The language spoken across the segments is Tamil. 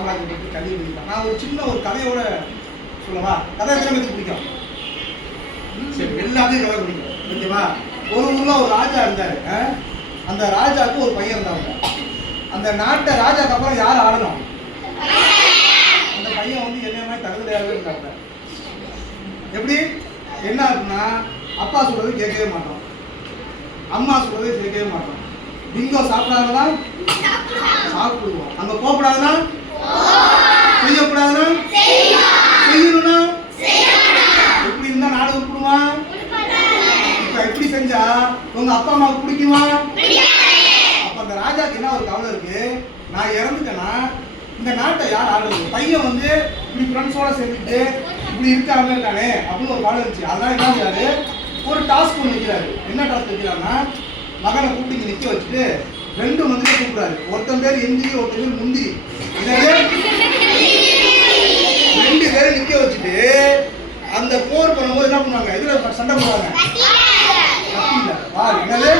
காமராஜர் பற்றி கல்வி பிடிக்கும் நான் ஒரு சின்ன ஒரு கதையோட சொல்லவா? கதை எத்தனை பிடிக்கும். சரி எல்லாத்தையும் கதை பிடிக்கும். ஓகேவா ஒரு ஊர்ல ஒரு ராஜா இருந்தாரு. அந்த ராஜாவுக்கு ஒரு பையன் இருந்தாங்க. அந்த நாட்டை ராஜாக்கு அப்புறம் யார் ஆடணும்? அந்த பையன் வந்து என்ன தகுதியாகவே இருந்தாங்க எப்படி? என்ன இருக்குன்னா அப்பா சொல்றது கேட்கவே மாட்டோம் அம்மா சொல்றது கேட்கவே மாட்டோம் பிங்கோ சாப்பிடாதனா? சாப்பிடுவோம் அங்க போகக்கூடாதுன்னா செய்யக்கூடாதுன்னா செய்யணும்னா எப்படி இருந்தா நாடு உருப்பிடுமா இப்ப எப்படி செஞ்சா உங்க அப்பா அம்மாவுக்கு பிடிக்குமா? அப்ப அந்த ராஜாக்கு என்ன ஒரு கவலை இருக்கு? நான் இறந்துட்டேன்னா இந்த நாட்டை யார் ஆளுது பையன் வந்து இப்படி ஃப்ரெண்ட்ஸோட சேர்ந்துட்டு இப்படி இருக்காங்க இருக்கானே அப்படின்னு ஒரு கவலை இருந்துச்சு. அதனால என்ன செய்யாரு ஒரு டாஸ்க் ஒன்று வைக்கிறாரு என்ன டாஸ்க் வைக்கிறாருன்னா மகனை கூப்பிட்டு இங்க நிக்க வச்சுட்டு ரெண்டு மந்திரியை கூப்பிடுறாரு. ஒருத்தன் பேர் எந்திரி ஒருத்தன் பேர் முந்திரி. ரெண்டு பேரை நிக்க வச்சுட்டு அந்த போர் பண்ணும்போது என்ன பண்ணுவாங்க? இதுல சண்டை போடுவாங்க. கத்தியில என்னது?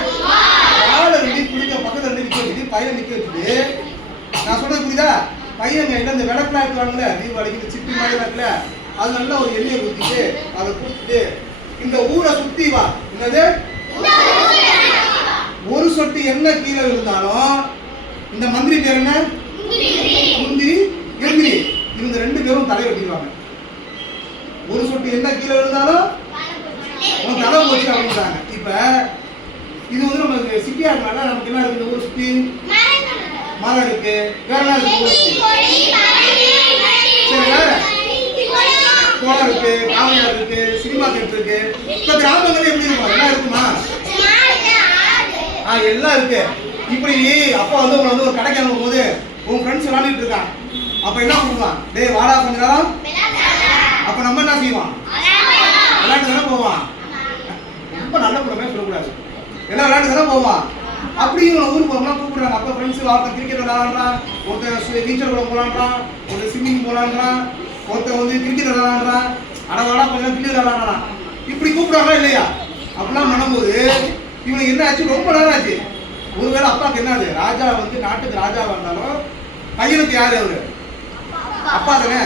வாழை ரெண்டு குடிக்க பக்கத்தில் ரெண்டு பையன் நிற்கிறது நான் சொல்றது புரியுதா? பையன் கையில இந்த விளக்குலாம் இருக்காங்கல்ல தீபாவளிக்கு இந்த சிப்பி மாதிரி இருக்குல்ல? அது நல்லா ஒரு எண்ணெயை ஊற்றிட்டு அதை கொடுத்துட்டு இந்த ஊரை சுத்தி வா. என்னது? ஒரு சொட்டு எண்ணெய் கீழே விழுந்தாலும் இந்த மந்திரி பேர் என்ன? முந்திரி. எந்திரி இவங்க ரெண்டு பேரும் தலை வெட்டிடுவாங்க ஒரு சொட்டு எண்ணெய் கீழே விழுந்தாலும் உன் தலை போச்சு அப்படின்றாங்க. இப்போ வந்து நமக்கு சிட்டியா இருக்கனால நமக்கு என்ன இருக்கு? ஊர் சுத்தி? மரம் இருக்கு. வேற என்ன இருக்கு? ஊரை சுத்தி? சரி வேற? குளம் இருக்கு காவலியார் இருக்கு சினிமா தேட்டர் இருக்கு. இப்ப கிராமங்கள்ல எப்படி இருக்கும்? எல்லாம் இருக்குமா? ஆ எல்லாம் இருக்கு. இப்படி அப்பா வந்து உங்களை வந்து ஒரு கடைக்கு அனுப்பும் உன் ஃப்ரெண்ட்ஸ் விளையாண்டுட்டு இருக்கான் அப்ப என்ன பண்ணுவான் டேய் வாடா கொஞ்ச நேரம். அப்ப நம்ம என்ன செய்வான் விளையாட்டு தானே போவான் ரொம்ப நல்ல குடும்பமே சொல்லக்கூடாது. எல்லாம் விளையாட்டு தானே போவான் அப்படி இவங்க ஊருக்கு போகலாம் கூப்பிடுறாங்க. அப்போ ஃப்ரெண்ட்ஸ் ஒருத்தன் கிரிக்கெட் விளையாடுறான். ஒருத்தன் நீச்சல் குளம் போலான்றான். ஒருத்தர் ஸ்விம்மிங் போலான்றான். ஒருத்தன் வந்து கிரிக்கெட் விளையாடுறான். அடவாடா கொஞ்சம் கிரிக்கெட் விளையாடுறான்? இப்படி கூப்பிடுறாங்களா இல்லையா? அப்படிலாம் பண்ணும்போது இவனுக்கு என்ன ஆச்சு? ரொம்ப நேரம் ஆச்சு. ஒருவேளை அப்பாவுக்கு என்ன ராஜா வந்து நாட்டுக்கு ராஜாவாக இருந்தாலும் பையனுக்கு யாரு அவரு? அப்பா தானே?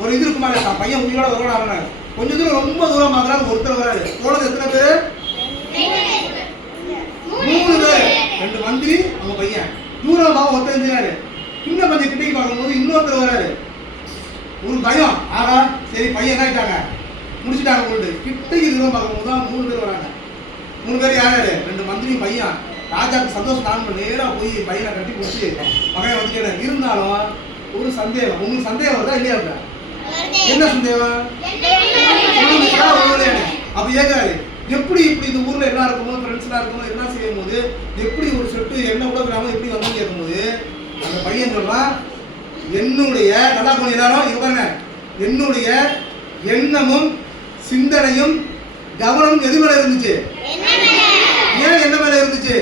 ஒரு இது இருக்குமா தான் பையன் உயிரோட வருவான் அவன? கொஞ்சம் தூரம் ரொம்ப தூரம் பார்க்கறாரு ஒருத்தர் வராது போனது எத்தனை பேர்? மூணு பேர் ரெண்டு மந்திரி அவங்க பையன். தூரம் பார்க்க ஒருத்தர் இருந்தாரு இன்னும் கொஞ்சம் கிட்டக்கு பார்க்கும்போது இன்னொருத்தர் வராரு ஒரு பயம். ஆகா சரி பையன் ஆயிட்டாங்க முடிச்சுட்டாங்க போட்டு கிட்டக்கு தூரம் பார்க்கும்போது தான் மூணு பேர் வராங்க. மூணு பேர் யார் யாரு? ரெண்டு மந்திரி பையன். ராஜாக்கு சந்தோஷம் தான் பண்ணி நேரா போய் பையனை கட்டி பிடிச்சி மகனை வந்துட்டு இருந்தாலும் ஒரு சந்தேகம். உங்களுக்கு சந்தேகம் வருதா இல்லையா? என்ன சந்தேகம். அப்ப கேட்கிறாரு. எப்படி இப்படி இந்த ஊரில் எல்லாம் இருக்கணும் ஃப்ரெண்ட்ஸ்லாம் இருக்கணும் என்ன செய்யும் போது எப்படி ஒரு செட்டு என்ன கூட கிராமம் எப்படி வந்து கேட்கும்போது அந்த பையன் சொல்றான் என்னுடைய நல்லா கொஞ்சம் எல்லாரும் இங்க பாருங்க. என்னுடைய எண்ணமும் சிந்தனையும் கவனமும் எது மேலே இருந்துச்சு? ஏன் என்ன மேலே இருந்துச்சு?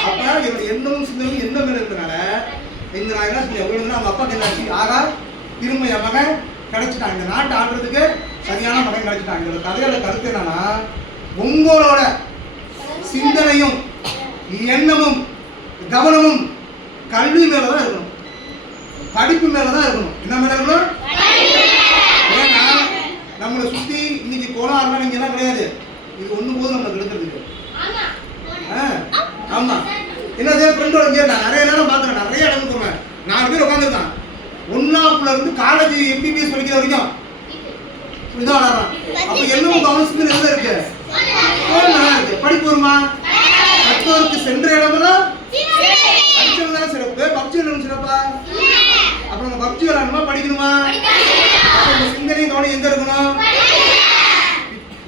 அப்போ என்னோட எண்ணமும் சிந்தனையும் என்ன மேலே இருந்தனால இந்த நான் என்ன சொல்லி எவ்வளோ அவங்க அப்பாக்கு என்ன ஆகா திரும்ப என் மகன் கிடைச்சிட்டான். இந்த நாட்டை ஆடுறதுக்கு சரியான படம் கிடைச்சிட்டாங்க. இதோட கதையோட கருத்து என்னன்னா உங்களோட சிந்தனையும் எண்ணமும் கவனமும் கல்வி மேல தான் இருக்கணும். படிப்பு மேல தான் இருக்கணும். என்ன மேல இருக்கணும்? ஏன்னா நம்மளை சுத்தி இன்னைக்கு கோலாறுலாம் இங்க எல்லாம் கிடையாது. இது ஒண்ணு போதும் நம்மளுக்கு எடுக்கிறதுக்கு. ஆ, ஆமா. என்னது? ஃப்ரெண்டோட கேட்டா நிறைய நேரம் பார்த்துறேன் நிறைய இடம் போவேன் நாலு பேர் உட்காந்துருக்கான் ஒன்னாப்புல இருந்து காலேஜ் எம்பிபிஎஸ் படிக்கிற வரைக்கும் இதான் விளாடுறான் அப்ப என்னவும் கவனிச்சு எதுல இருக்கு? நல்லா இருக்கு. படிப்பு வருமா? மற்றவருக்கு சென்ற இடமெல்லாம் படிச்சது தான் சிறப்பு விளையாடணும் சிறப்பா? அப்புறம் நம்ம பப்ஜி விளையாடணுமா? படிக்கணுமா? அப்ப இந்த சிந்தனையும் கவனம் எங்க இருக்கணும்?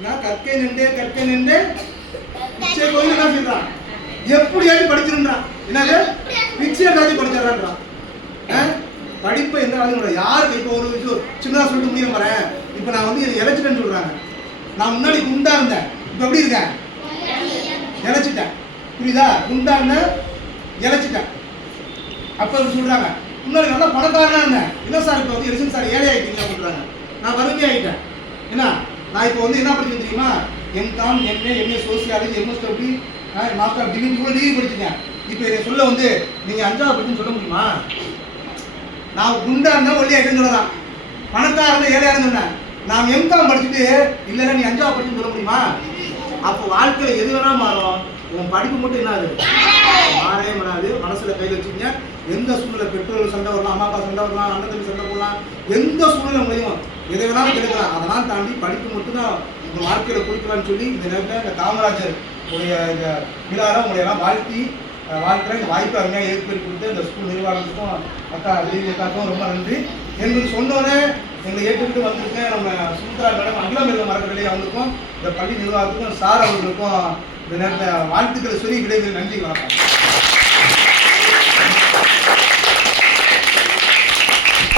நான் கற்கை நின்று கற்கை நின்று பிச்சை கோயில் என்ன சொல்றான்? எப்படியாச்சும் படிச்சிருன்றான். என்னது? பிச்சையாச்சும் படிச்சிடறான்றான் ஆ? படிப்பை எந்த ஆளுங்க யாருக்கு? இப்போ ஒரு விஷயம் சின்னதா சொல்லிட்டு முடிய வரேன் இப்போ நான் வந்து இதை இழைச்சிட்டேன்னு சொல்கிறாங்க நான் முன்னாடி குண்டா இருந்தேன். இப்போ எப்படி இருக்கேன்? இழைச்சிட்டேன். புரியுதா? குண்டா இருந்தேன் இழைச்சிட்டேன். அப்போ சொல்கிறாங்க முன்னாடி நல்லா பணக்காரனா இருந்தேன். என்ன சார் இப்போ வந்து எரிசன் சார் ஏழை ஆகிட்டீங்க அப்படின்றாங்க நான் வறுமை ஆகிட்டேன் என்ன? நான் இப்போ வந்து என்ன படிச்சேன் தெரியுமா? MCom MA MA sociology MS W master degree கூட டிகிரி படிச்சிருக்கேன். இப்போ இதை சொல்ல வந்து நீங்கள் அஞ்சாவது படிச்சுன்னு சொல்ல முடியுமா? நான் குண்டா இருந்தால் ஒல்லி ஆயிட்டுன்னு சொல்லலாம். பணக்கார இருந்தா ஏழையாக இருந்தேன் நான் எம்காம் படிச்சுட்டு இல்லைன்னா நீ அஞ்சாவது படிச்சுன்னு சொல்ல முடியுமா? அப்போ வாழ்க்கையில எது வேணா மாறும். உன் படிப்பு மட்டும் என்னாது மாறவே மாறாது. மனசுல கையில் வச்சுக்கங்க. எந்த சூழ்நிலை பெற்றோர்கள் சண்டை வரலாம் அம்மா அப்பா சண்டை வரலாம் அண்ணன் தம்பி சண்டை போடலாம் எந்த சூழ்நிலை முடியும் எதை வேணாலும் கெடுக்கலாம். அதெல்லாம் தாண்டி படிப்பு மட்டும்தான் உங்க வாழ்க்கையில கொடுக்கலாம்னு சொல்லி இந்த நேரத்தில் இந்த காமராஜர் உடைய இந்த விழாவில் உங்களை எல்லாம் வாழ்த்தி அஹ், இந்த வாய்ப்பு அருமையாக ஏற்படுத்தி கொடுத்து இந்த ஸ்கூல் நிர்வாகத்துக்கும் அக்கா அக்காக்கும் ரொம்ப நன்றி. எங்களுக்கு சொன்னோன்னே எங்களை ஏற்றுக்கிட்டு வந்திருக்கேன். நம்ம சுமித்ரா மேடம் அகிலம் இருக்க அவங்களுக்கும் இந்த பள்ளி நிர்வாகத்துக்கும் சார் அவர்களுக்கும் இந்த நேரத்தில் வாழ்த்துக்களை சொல்லி விடைபெறும் நன்றி வணக்கம்.